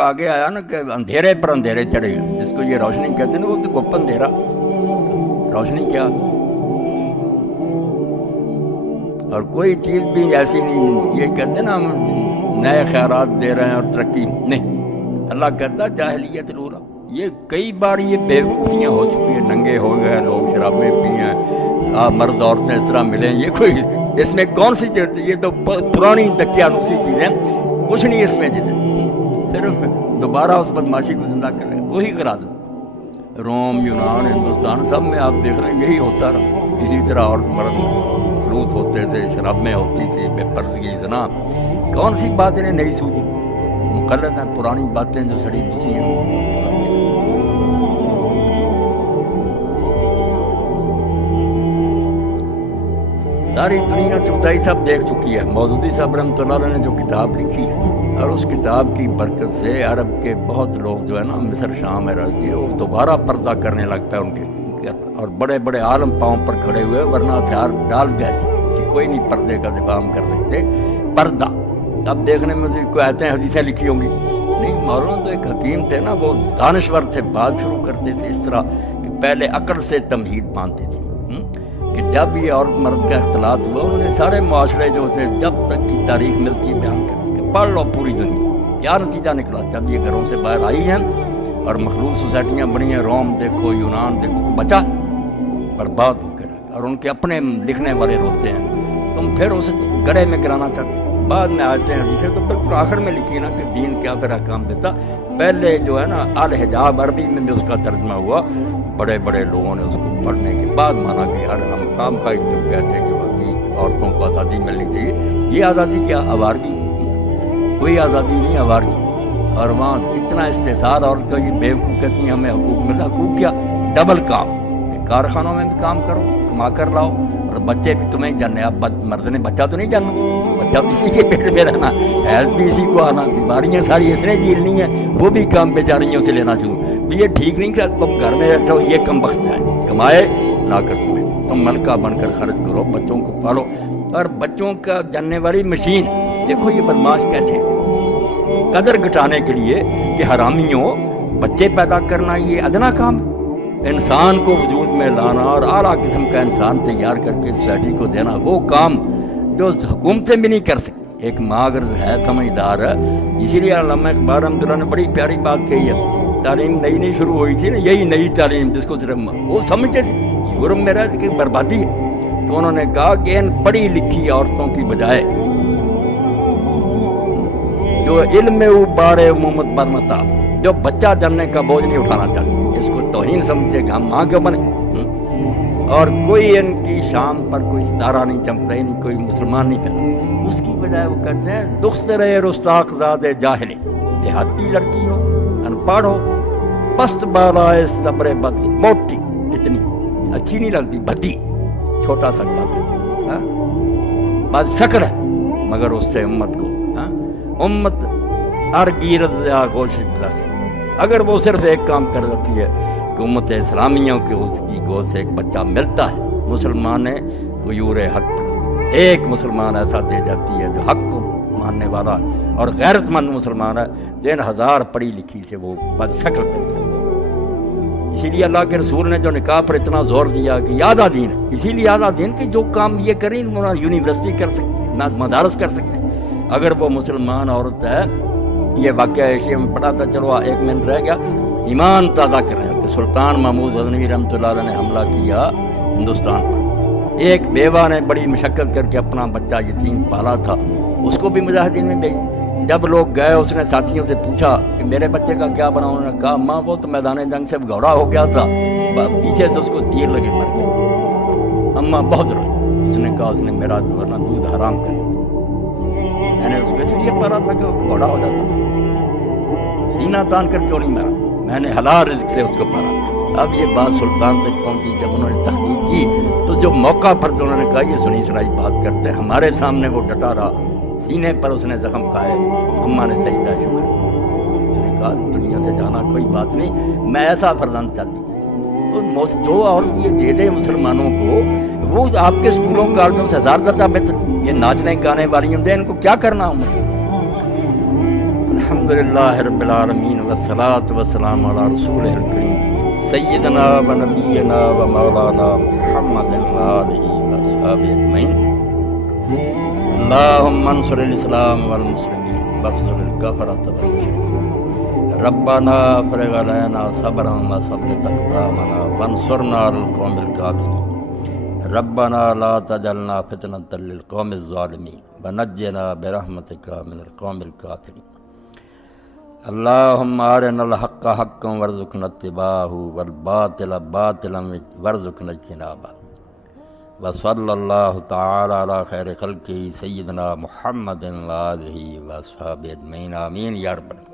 आगे आया ना कि अंधेरे पर अंधेरे चढ़े, जिसको ये रोशनी कहते हैं ना, वो तो गुप्त अंधेरा, रोशनी क्या। और कोई चीज़ भी ऐसी नहीं, ये कहते हैं ना हम नए ख़ैरात दे रहे हैं और तरक्की नहीं। अल्लाह कहता जाहिलियत लूरा। ये कई बार ये बेवकूफ़ियाँ हो चुकी हैं, नंगे हो गए लोग, शराबें पी हैं, आप मर्द औरतें इस तरह मिलें, ये कोई इसमें कौन सी चीज़, ये तो पुरानी दकियानूसी चीज़ें, कुछ नहीं इसमें चीज़ें, सिर्फ दोबारा उस बदमाशी को जिंदा कर रहे हैं, वही करा दो। रोम, यूनान, हिंदुस्तान सब में आप देख रहे हैं यही होता रहा। इसी तरह और मर्द मखलूत होते थे, शराबें होती थी, बेपर्दगी, जना, कौन सी बात इन्हें नहीं सूझी, मुकल्लद हैं पुरानी बातें जो सड़ी बुसी हैं। सारी दुनिया चौथाई साहब देख चुकी है। मौदूदी साहब रहमतुल्लाह अलैह ने जो किताब लिखी है, और उस किताब की बरकत से अरब के बहुत लोग जो है ना मिस्र शाम में रह के वो दोबारा पर्दा करने लगता है उनके, और बड़े बड़े आलम पाँव पर खड़े हुए, वरना हथियार डाल गए कि कोई नहीं पर्दे का दिफा हम कर सकते। पर्दा अब देखने में तो कोई आयतें हदीसें लिखी होंगी, नहीं, मौलाना तो एक हकीम थे ना, वो दानश्वर थे, बात शुरू करते थे इस तरह कि पहले अकल से तमहीद बांधते थे कि जब ये औरत मर्द का इख्तलात हुआ, उन्होंने सारे मुआशरे जो से जब तक की तारीख मिलती है बयान कर दी कि पढ़ लो पूरी दुनिया। क्या नतीजा निकला, जब ये घरों से बाहर आई हैं और मखलूत सोसाइटियाँ बनी हैं, रोम देखो, यूनान देखो, बचा बर्बाद हो गया, और उनके अपने लिखने वाले रोते हैं, तुम फिर उस गड़े में गिराना चाहते। बाद में आते हैं हदीसें तो बिल्कुल आखिर में लिखी ना कि दीन क्या फिर अहकाम देता। पहले जो है ना अल हिजाब, अरबी में भी उसका तर्जमा हुआ, बड़े बड़े लोगों ने उसको पढ़ने के बाद माना कि यार हम काम का जो कहते हैं कि बाकी औरतों को आज़ादी मिलनी चाहिए। ये आज़ादी क्या, आवारगी, कोई आज़ादी नहीं, आवारगी। और वहाँ इतना इस्तेसार, और तो ये बेवकूफ़ कहती हैं हमें हकूक़ मिला, हकूक़ क्या, डबल काम, कारखानों में भी काम करो, कमा कर लाओ, और बच्चे भी तुम्हें जानने। अब मर्द ने बच्चा तो नहीं जानना, बच्चा तो इसी के पेट में रहना, हैज भी इसी को आना, बीमारियाँ सारी इसने झेलनी है, वो भी काम बेचारियों से लेना शुरू। ये ठीक नहीं कि तुम घर में बैठो, ये कम वक्त है, कमाए ला कर तुम मलका बनकर खर्च करो, बच्चों को पालो। और बच्चों का जानने वाली मशीन, देखो ये बदमाश कैसे कदर घटाने के लिए कि हरामियों बच्चे पैदा करना ये अदना काम, इंसान को वजूद में लाना और आला किस्म का इंसान तैयार करके सोसाइटी को देना, वो काम जो हुकूमतें भी नहीं कर सकती। एक माँ अगर है समझदार है, इसीलिए अल्लामा इक़बाल रहमतुल्लाह ने बड़ी प्यारी बात कही है, तालीम नई नई शुरू हुई थी ना, यही नई तालीम जिसको सिर्फ वो समझते थे यूरोप में रह के बर्बादी है, तो उन्होंने कहा कि इन पढ़ी लिखी औरतों की बजाय जो इल्म बारे उम्मत पर मता, जो बच्चा जानने का बोझ नहीं उठाना चाहते, इसको तौहीन समझे कि हम माँ क्यों बने, और कोई इनकी शाम पर कोई सितारा नहीं चमकता, नहीं कोई मुसलमान नहीं पैदा, उसकी बजाय वो कहते हैं दुख्तरे रुस्ताक़ज़ादे जाहिल, देहाती लड़की हो, अनपढ़ हो, पस्त बालाए सब्र बदी, मोटी, इतनी अच्छी नहीं लगती, भद्दी, छोटा सा काबिल, बस शक्ल है, मगर उससे उम्मत को उम्मत अरगीरत गोशित दस, अगर वो सिर्फ एक काम कर देती है कि उम्मत इस्लामियों के उसकी गोद से एक बच्चा मिलता है, मुसलमान है गुयूर हक पर, एक मुसलमान ऐसा दे जाती है जो हक को मानने वाला और गैरतमंद मुसलमान है, 3000 पढ़ी लिखी से वो बदशक्ल मिलता है। इसीलिए अल्लाह के रसूल ने जो निकाह पर इतना जोर दिया कि यादा दीन है, इसीलिए यादा दीन कि जो काम ये करें ना यूनिवर्सिटी कर सकते हैं, ना मदारस कर सकते हैं, अगर वो मुसलमान औरत है। ये वाक़या एशिया में पढ़ा था, चलो 1 मिनट रह गया, ईमान ताज़ा करें कि सुल्तान महमूद गज़नवी रहमतुल्लाह अलैह ने हमला किया हिंदुस्तान पर, एक बेवा ने बड़ी मशक्क़त करके अपना बच्चा यतीम पाला था, उसको भी मुजाहिदीन में भेज। जब लोग गए, उसने साथियों से पूछा कि मेरे बच्चे का क्या बना, उन्होंने कहा माँ वो तो मैदान जंग से घोड़ा हो गया था, पीछे से उसको तीर लगे मर गया। अम्मा बहुत रोई, उसने कहा उसने मेरा वरना दूध हराम कर, मैंने उसको इसलिए मारा था कि वो घोड़ा हो जाता, सीना तान कर क्यों नहीं मारा, मैंने हलाल रिज़्क़ से उसको मारा। अब ये बात सुल्तान तक पहुंची, जब उन्होंने तहकीक की तो जो मौका पर तो उन्होंने कहा ये सुनी सुनाई बात करते, हमारे सामने वो डटा रहा, सीने पर उसने जख्म खाए, अम्मा ने सजदा शुक्र, उसने कहा दुनिया से जाना कोई बात नहीं, मैं ऐसा फरजान चाहती। तो जो और ये दे दे मुसलमानों को, वो आपके स्कूलों कॉलेजों से 1000 दर्जा बेहतर, ये नाचने गाने वाली होते हैं, इनको क्या करना। الحمدللہ رب العالمین والصلاة والسلام علی رسولہ الکریم سیدنا و نبینا و مولانا محمد وآلہ وصحبہ اجمعین۔ اللہم انصر الاسلام والمسلمین واخذل الکفرۃ والمشرکین، ربنا افرغ علینا صبرا وثبت اقدامنا وانصرنا علی القوم الکافرین، ربنا لا تجعلنا فتنة للقوم الظالمین ونجنا برحمتک من القوم الکافرین۔ اللہم ارنا الحق حقا وارزقنا اتباعہ والباطل باطلا وارزقنا اجتنابہ، وصلی اللہ تعالی علی خیر خلقہ سیدنا محمد وآلہ وصحبہ اجمعین، آمین یا رب العالمین۔